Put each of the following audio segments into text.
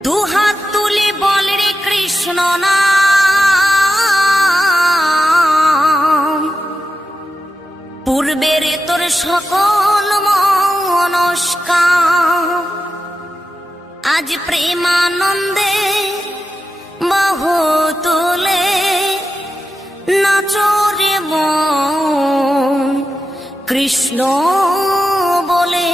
দুহাত তুলে বল রে কৃষ্ণ নাম, পূর্বের তোর সকল মনস্কাম আজ প্রেমানন্দে বাহু তুলে নাচরে মন কৃষ্ণ বলে।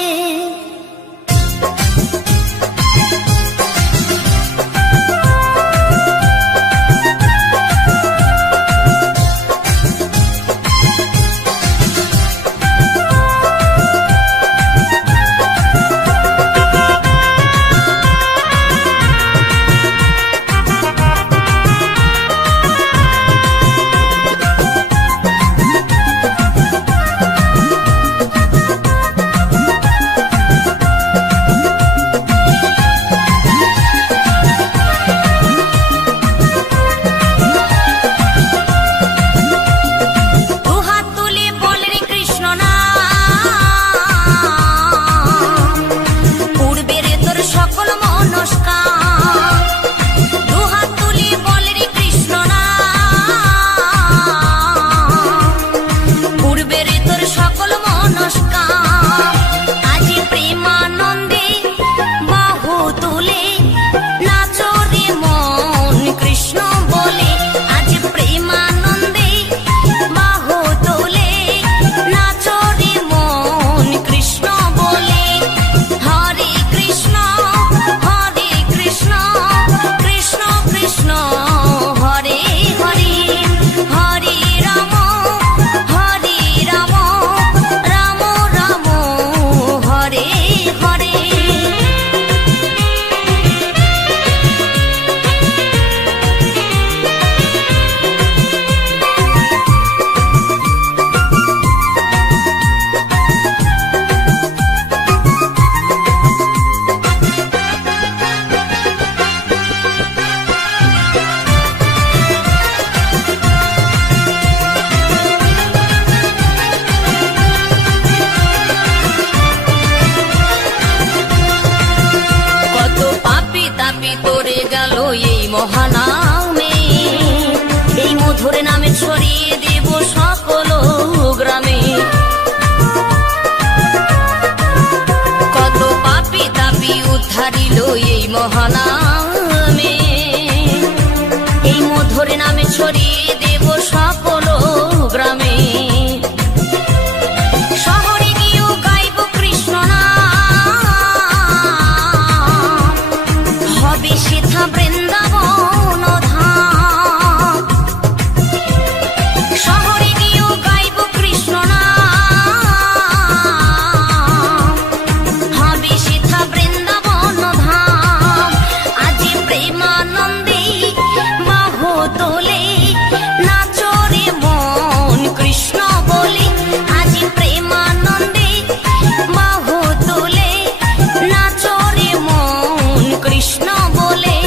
মহানামে এই মধুর নামে ছড়িয়ে দেব সকল গ্রামে। কত পাপী তাপী উদ্ধারিল এই মহানামে, এই মধুর নামে ছড়িয়ে দেব সকল গ্রামে। শহরে গিয়েও গাইব কৃষ্ণ নাম, হবে সেথা বৃন্দাবন ধাম। শহরে গিয়েও গাইব কৃষ্ণ নাম, হবে সেথা বৃন্দাবন ধাম। আজ প্রেমানন্দে বাহু তোলে নাচরে মন কৃষ্ণ বলে। আজ প্রেমানন্দে বাহু তোলে নাচরে মন কৃষ্ণ বলে।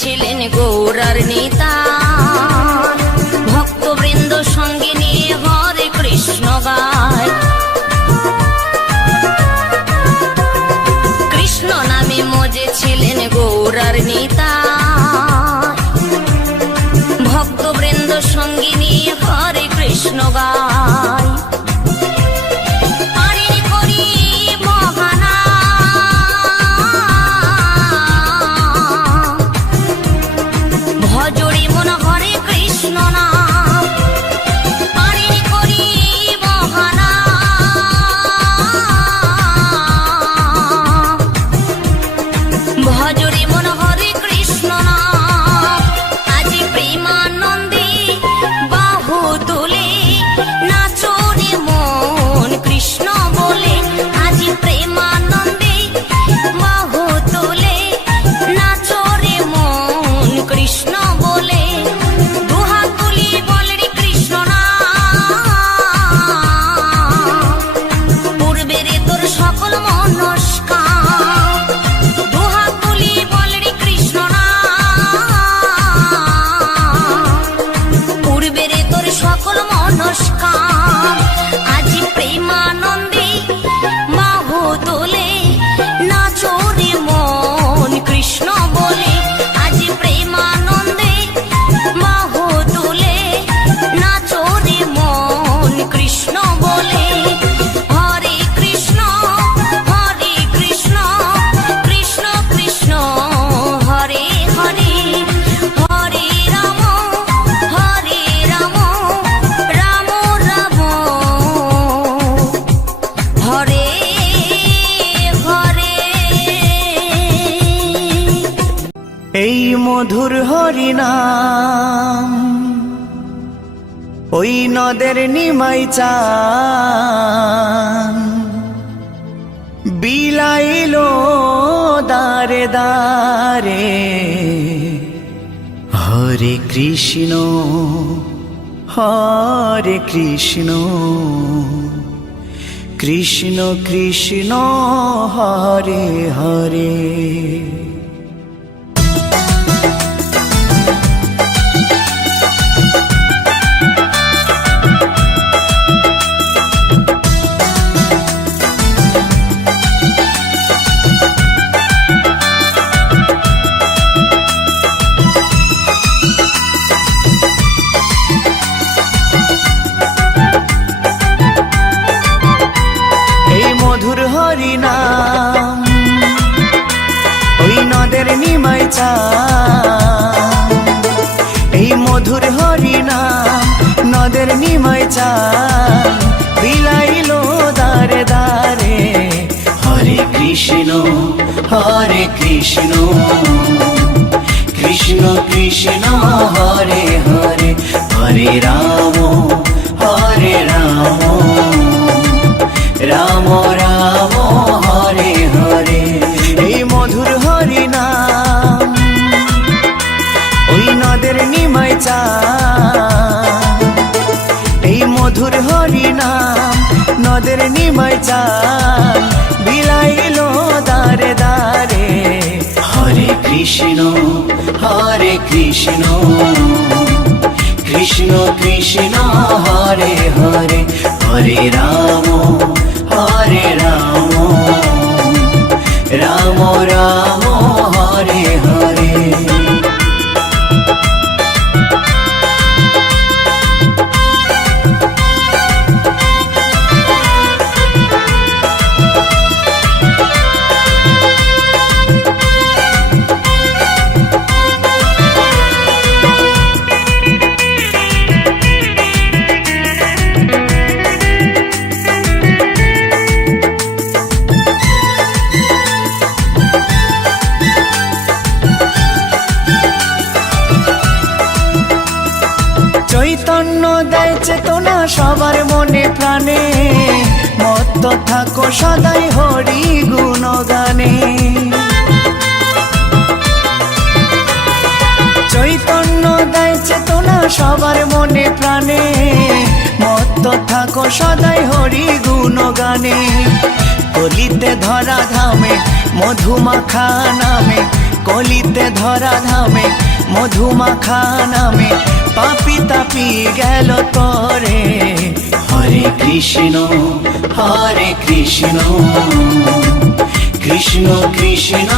ছিলেন গৌরার নেতা, ভক্তবৃন্দ সঙ্গে নিয়ে হরে কৃষ্ণ গায়। কৃষ্ণ নামে মজে ছিলেন গৌরার নেতা, ভক্তবৃন্দ সঙ্গে নিয়ে হরে কৃষ্ণ গায়। ভজরে মন হরে কৃষ্ণ নাম, পারিনি করি বহানা। ভজরে মন হরে কৃষ্ণ নাম, আজ প্রেমানন্দে হরি নাম, ওই নদের নিমাই চান বিলাইলো দারে দারে। হরে কৃষ্ণ হরে কৃষ্ণ, কৃষ্ণ কৃষ্ণ হরে হরে। মধুর হরি নাম, ওই নদের নিমাই চান, এই মধুর হরি নাম নদের নিমাই চান বিলাইলো দারে দারে। হরে কৃষ্ণ কৃষ্ণ কৃষ্ণ হরে হরে, হরে রাম রাম রাম হরে হরে। এই মধুর হরি নাম, ওই নদের নিমাই চান, এই মধুর হরি নাম নদের নিমাই চান বিলাইলো দারে দারে। হরে কৃষ্ণ কৃষ্ণ কৃষ্ণ হরে হরে, হরে রাম রাম রাম হরে হরে। চৈতন্য দেয় চেতনা সবার মনে প্রাণে, মত্ত থাকো সদাই হরি গুণগানে। চৈতন্য দেয় চেতনা সবার মনে প্রাণে, মত্ত থাকো সদাই হরি গুণগানে। কলিতে ধরা ধামে মধুমাখা নামে, কলিতে ধরা ধামে মধুমাখা নামে পাপি তাপি গেল তরে। হরে কৃষ্ণ কৃষ্ণ কৃষ্ণ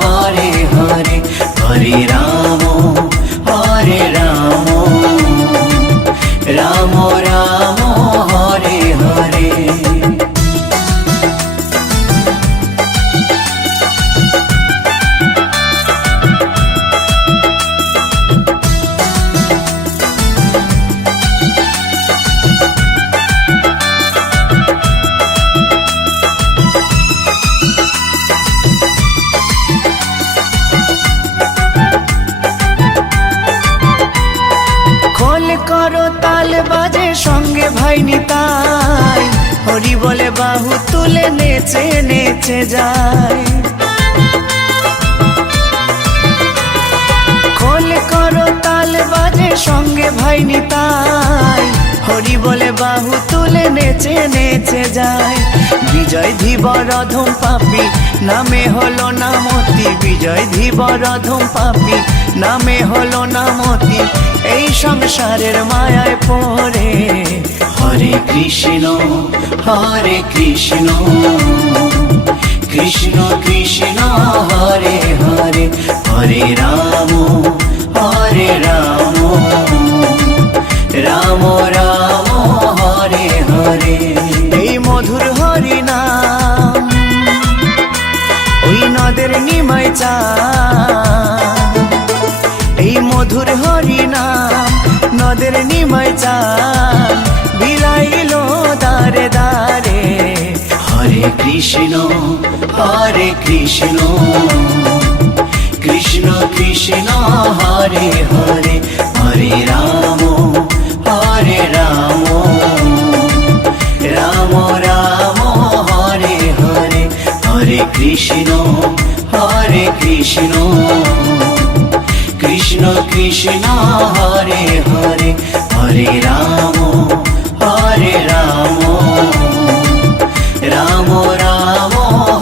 হরে হরে, হরে রাম রাম রাম হরে হরে। করো তাল বাজে সঙ্গে ভাই নিতাই, হরি বলে বাহু তুলে নেচে নেচে যায়। খোল করো তাল বাজে সঙ্গে ভাই নিতাই, হরি বলে বাহু তুলে নেচে নেচে যায়। বিজয় ধীবরধম পাপি নামে হলো নামতি, বিজয় ধীবরধম পাপি নামে হলো নামতি এই সংসারের মায়ায় পড়ে। হরে কৃষ্ণ কৃষ্ণ কৃষ্ণ হরে হরে, হরে রাম রাম রাম হরে হরে। এই মধুর হরি নাম, ওই নদের নিমাই চান, এই মধুর হরি নাম নদের নিমাই চান বিলাইলো দারে দারে। হরে কৃষ্ণ কৃষ্ণ কৃষ্ণ হরে হরে হরে রাম রাম রাম হরে হরে হরে কৃষ্ণ কৃষ্ণ কৃষ্ণ হরে হরে হরে রাম রাম রাম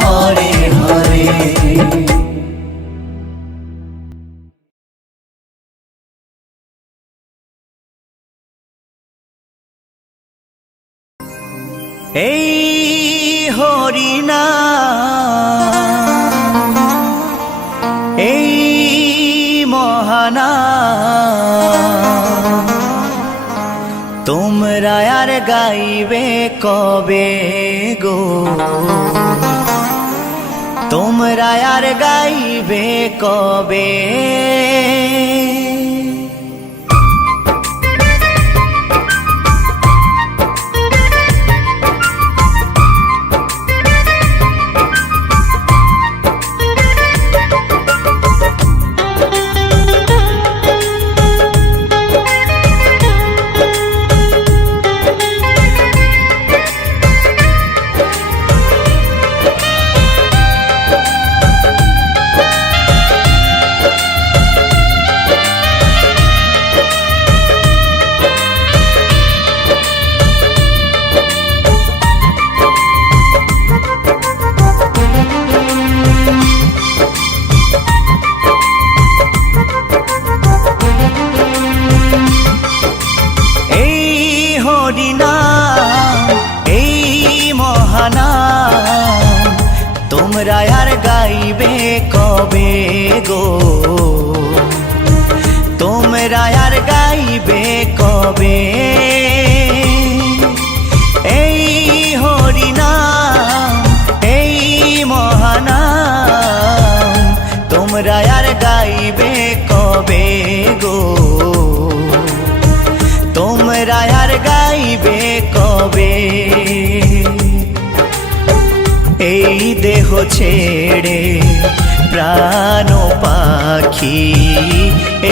হরে হরে। এই হরিনাম এই মহানাম তোমরা আর গাইবে কবে গো, তোমরা আর গাইবে কবে। তোমরা আর গাইবে কবে গো, তোমরা আর গাইবে কবে। এই হরিনাম এই মহানাম তোমরা আর গাইবে কবে গো, তোমরা আর গাইবে কবে। এই দেহ ছেড়ে প্রাণ পাখি,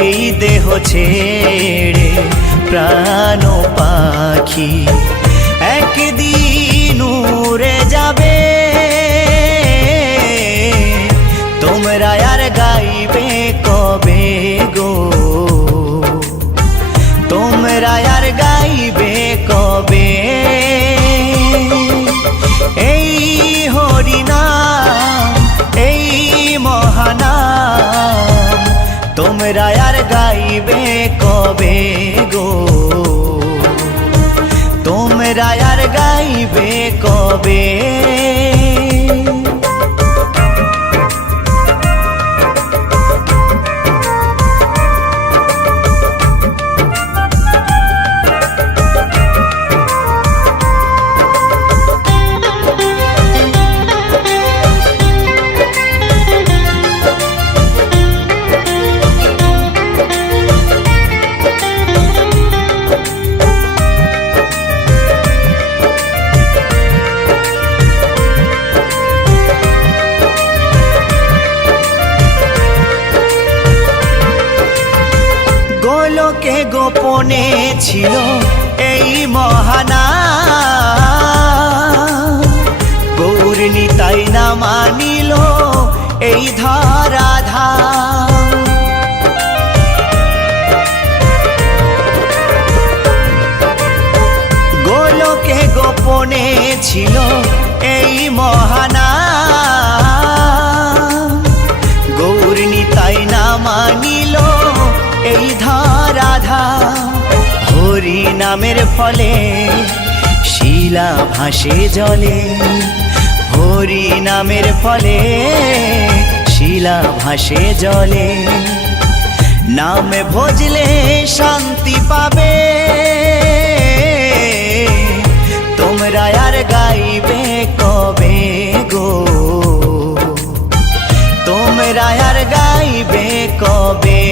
এই দেহ ছেড়ে প্রাণ পাখি একদিন উড়ে যাবে। তোমরা আর গাইবে কবে গো, তোমরা আর গাইবে কবে। এই হরিনাম এই মহানাম তোমরা আর গাইবে কবে গো, তোমরা আর গাইবে কবে। গোলকে গোপনে ছিল এই মহানাম, গৌর নিতাই না মানিল এই ধরাধাম। গোলকে গোপনে ছিল এই মহানাম, গৌর নিতাই না মানিল এই ধরাধাম। হরি নামের ফলে শিলা ভাসে জলে, হরি নামের ফলে শিলা ভাসে জলে। নাম ভজলে শান্তি পাবে, তোমরা আর গাইবে কবে গো, তোমরা আর গাইবে কবে।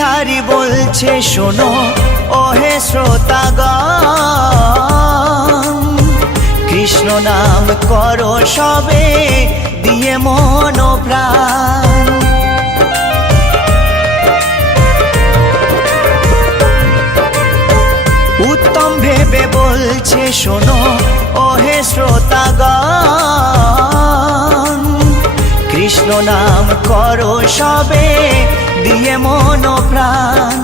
গিরিধারী বলছে শোনো ওহে শ্রোতাগণ, কৃষ্ণ নাম করো সবে দিয়ে মন ও প্রাণ। উত্তম ভেবে বলছে শোনো ওহে শ্রোতাগণ, কৃষ্ণ নাম করো সবে দিয়ে মন ও প্রাণ।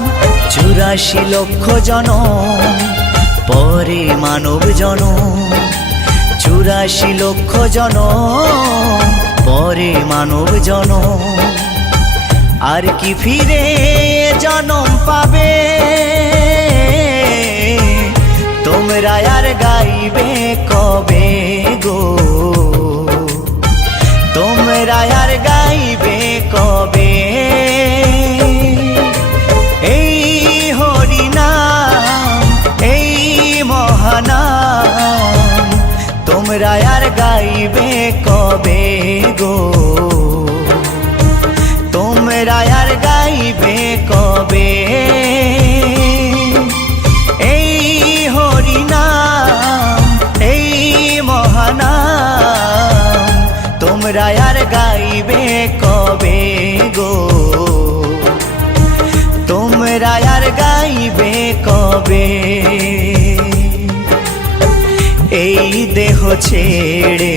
84 লক্ষ জনম পরে মানব জনম, 84 লক্ষ জনম পরে মানব জনম, আর কি ফিরে জনম পাবে তোমরা আর গাইবে কবে গো, তোমরা আর গাইবে কবে এই হরিনাম এই মহানাম, তোমরা আর গাইবে কবে গো, তোমরা আর গাইবে কবে এই হরিনাম এই মহানাম, তোমরা আর গাইবে কবে গো, তোমরা আর গাইবে কবে। এই দেহ ছেড়ে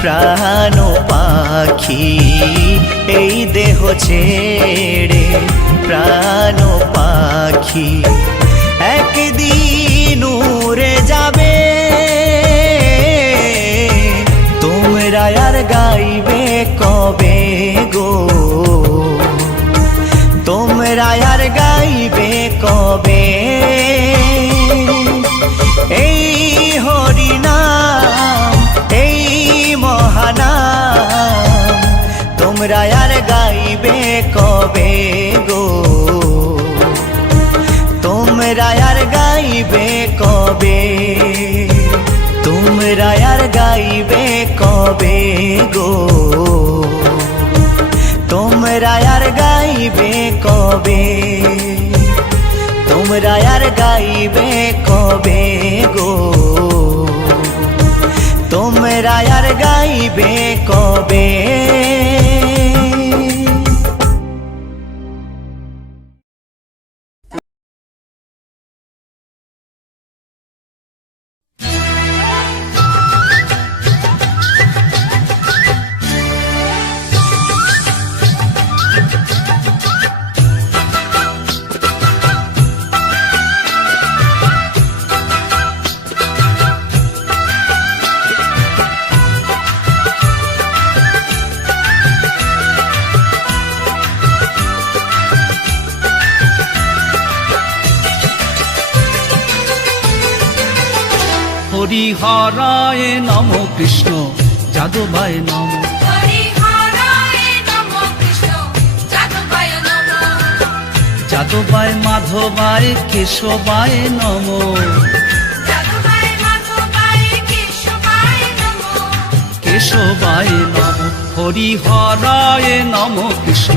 প্রাণ পাখি, এই দেহ ছেড়ে প্রাণ পাখি, একদিন উড়ে যাবে তোমরা আর গাইবে কবে গো, তোমরা আর গাইবে কবে এই হরিনাম এই মহানাম, তোমরা আর গাইবে কবে গো, তোমরা আর গাইবে কবে, তোমরা আর গাইবে কবে গো, তোমরা আর গাইবে কবে, তোমরা আর গাইবে কবে গো, তোমরা আর গাইবে কবে। হরিহরায় নম কৃষ্ণ যাদবায় নম, যাদবায় মাধবায় কেশবায় নম, কেশবায় নম। হরিহরায় নম কৃষ্ণ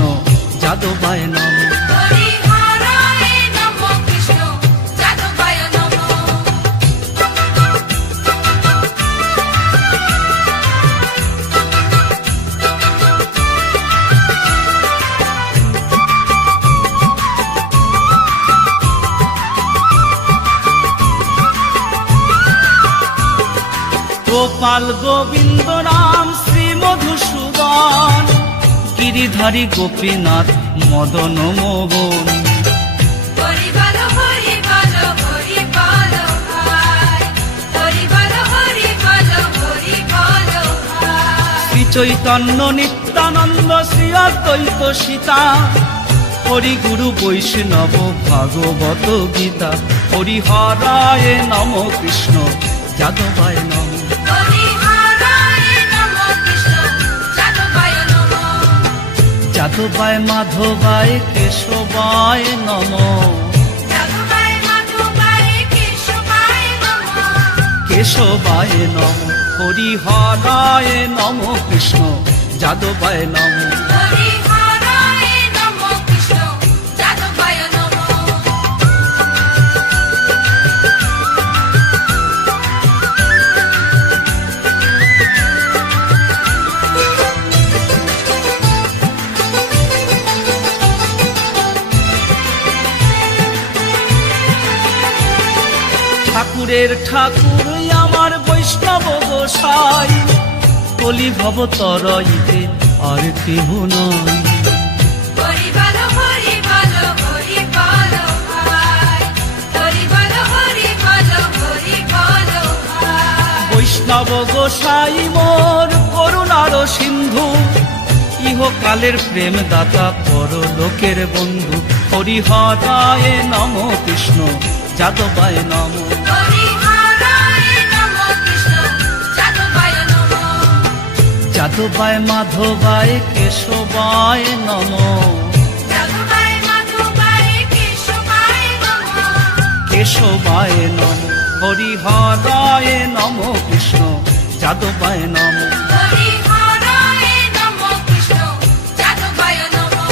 যাদবায় নম, হরিহরায় নম কৃষ্ণ যাদবায় নম, হরিহরায় নম কৃষ্ণ যাদবায় নম, হরিহরায় নম কৃষ্ণ যাদবায় নম, হরিহরায় নম কৃষ্ণ যাদবায় নম, হরিহরায় নম কৃষ্ণ যাদবায় নম, হরিহরায় নম কৃষ্ণ যাদবায় নম, হরিহরায় নম কৃষ্ণ যাদবায় নম। গোপাল গোবিন্দ রাম শ্রী মধুসূদন, গিরিধারী গোপীনাথ মদন মোহন, হরি বলো হরি বলো হরি বলো ভাই, হরি বলো হরি বলো হরি বলো ভাই। শ্রী চৈতন্য নিত্যানন্দ শ্রী অদ্বৈত সীতা, হরি গুরু বৈষ্ণব ভাগবত গীতা, হরিহরায় নম কৃষ্ণ যাদবায় নম, হরিহরায় নম কৃষ্ণ যাদবায় নম, যাদবায় মাধবায় কেশবায় নম, যাদবায় মাধবায় কেশবায় নম, কেশবায় নম। হরিহরায় নম কৃষ্ণ যাদবায় নম, হরিহরায় নম কৃষ্ণ যাদবায় সুরের ঠাকুর আমার বৈষ্ণব গোসাই, কলি ভব তরইতে আর কেহ নয়। হরি বলো হরি বলো হরি বলো ভাই, হরি বলো হরি বলো হরি বলো ভাই। বৈষ্ণব গোসাই মোর করুণার সিন্ধু, ইহকালের প্রেম দাতা পরলোকের বন্ধু। হরিহরায় নম কৃষ্ণ যাদবায় নম, হরি হরায় নমো কৃষ্ণ যাদবায় নমো, যাদবায় মাধবায় কেশবায় নম, যাদবায় মাধবায় কেশবায় নমো, কেশবায় নম। হরিহরায় নম কৃষ্ণ যাদবায় নম। হরি হরায় নমো কৃষ্ণ যাদবায় নমো।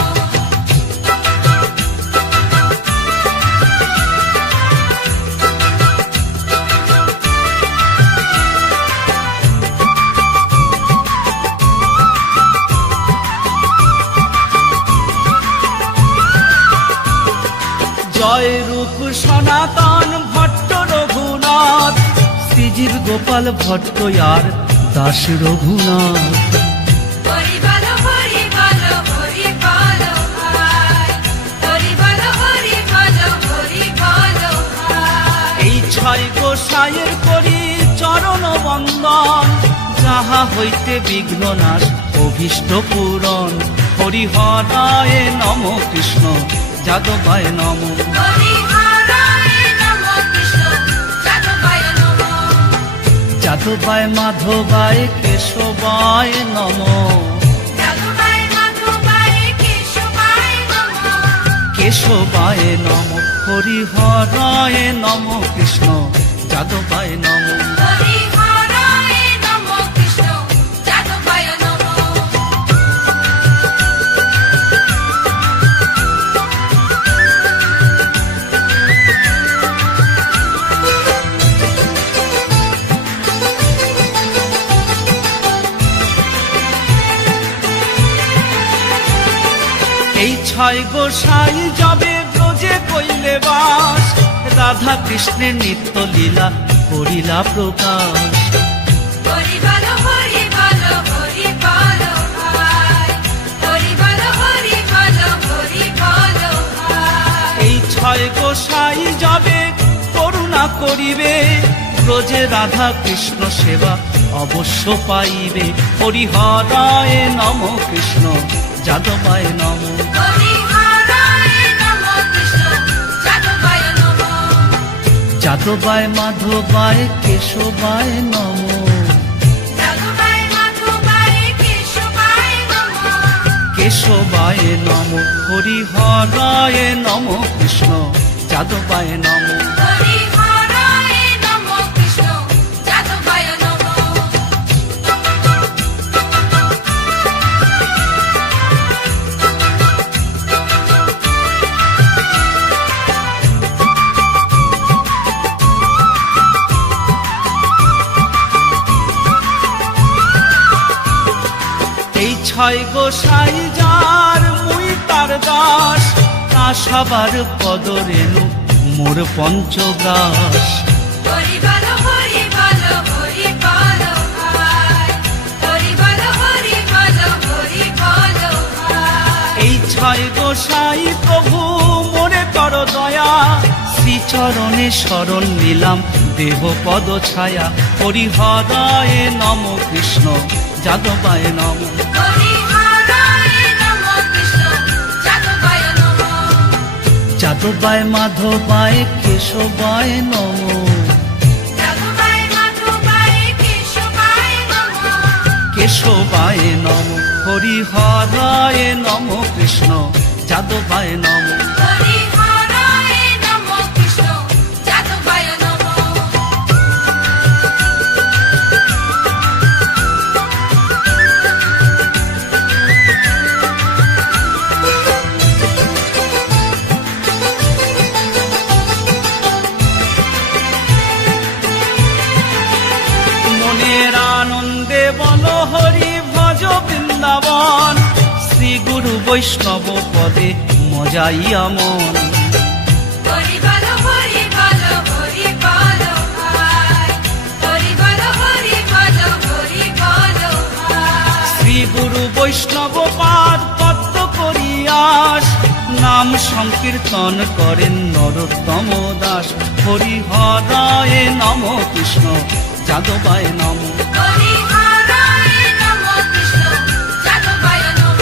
জয় রূপ সনাতন ভট্ট রঘুনাথ, শ্রীজীর গোপাল ভট্ট আর দাস রঘুনাথ। হরি বলো হরি বলো হরি বলো ভাই, হরি বলো হরি বলো হরি বলো ভাই। এই ছয় গোসাইয়ের করি চরণ বন্দন, যাহা হইতে বিঘ্ন নাশ অভীষ্ট পূরণ। হরিহরায় নম কৃষ্ণ যাদবায় নম, হরি হরায় নমো কৃষ্ণ যাদবায় নমো, যাদবায় মাধবায় কেশবায় নম, যাদবায় মাধবায় কেশবায় নমো, কেশবায় নম। হরিহরায় নম কৃষ্ণ যাদবায় নম। হরি হরায় নমো কৃষ্ণ যাদবায় নমো। এই ছয় গোসাই যাবে ব্রজে কইলে বাস, রাধা কৃষ্ণের নিত্য লীলা করিলা প্রকাশ। হরি বলো হরি বলো হরি বলো ভাই, হরি বলো হরি বলো হরি বলো ভাই। এই ছয় গোসাই যাবে করুণা করিবে, ব্রজে রাধা কৃষ্ণ সেবা অবশ্য পাইবে। হরিহরায় নম কৃষ্ণ যাদবায় নম, হরি হরায় নমো কৃষ্ণ যাদবায় নমো, যাদবায় মাধবায় কেশবায় নম, যাদবায় মাধবায় কেশবায় নমো, কেশবায় নম। হরিহরায় নম কৃষ্ণ যাদবায় নম, হরি হরায় নমো কৃষ্ণ যাদবায় নমো। এই ছয় গোসাই যার মুই তার দাস, তা সবার পদরেণু মোর পঞ্চগ্রাস। হরি বলো হরি বলো হরি বলো ভাই, হরি বলো হরি বলো হরি বলো ভাই। এই ছয় গোসাই প্রভু মোরে কর দয়া, শ্রীচরণে শরণ নিলাম দেহ পদ ছায়া। হরিহরায় নম কৃষ্ণ যাদবায় নম, হরি হরায় নমো কৃষ্ণ যাদবায় নমো, যাদবায় মাধবায় কেশবায় নম, যাদবায় মাধবায় কেশবায় নমো, কেশবায় নম। হরিহরায় নম কৃষ্ণ যাদবায় নম, হরি হরায় নমো কৃষ্ণ যাদবায় নমো। মনের আনন্দে বল হরি ভজ বৃন্দাবন, শ্রী গুরু বৈষ্ণব পদে মজাইয়া মন। হরি বলো হরি বলো হরি বলো ভাই, গুরু বৈষ্ণব পাদ পদ্ম করিয়াস নাম সংকীর্তন করেন নরোত্তম দাস। হরি হরায় নম কৃষ্ণ যাদবায় নম। হরি হরায় নম কৃষ্ণ যাদবায় নম।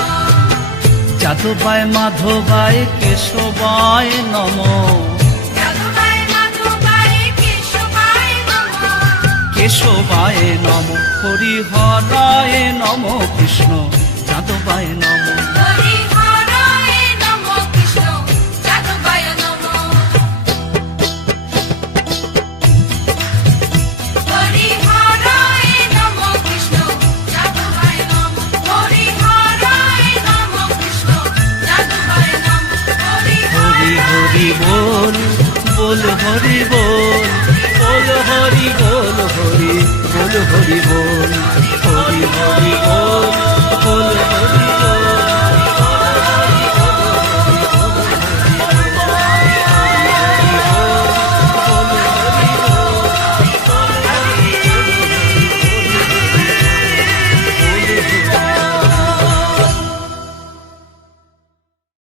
যাদবায় মাধবায় কেশবায় নম। যাদবায় মাধবায় কেশবায় নম। কেশবায় নম। হরি হরায় নম কৃষ্ণ যাদবায় নম। হরি হরায় নম কৃষ্ণ যাদবায় নম। হরি হরায় নম কৃষ্ণ যাদবায় নম। হরি হরায় নম কৃষ্ণ যাদবায় নম। হরি হরি বল বল হরি বল বল হরি বল হরি বল হরি বল হরি হরি বল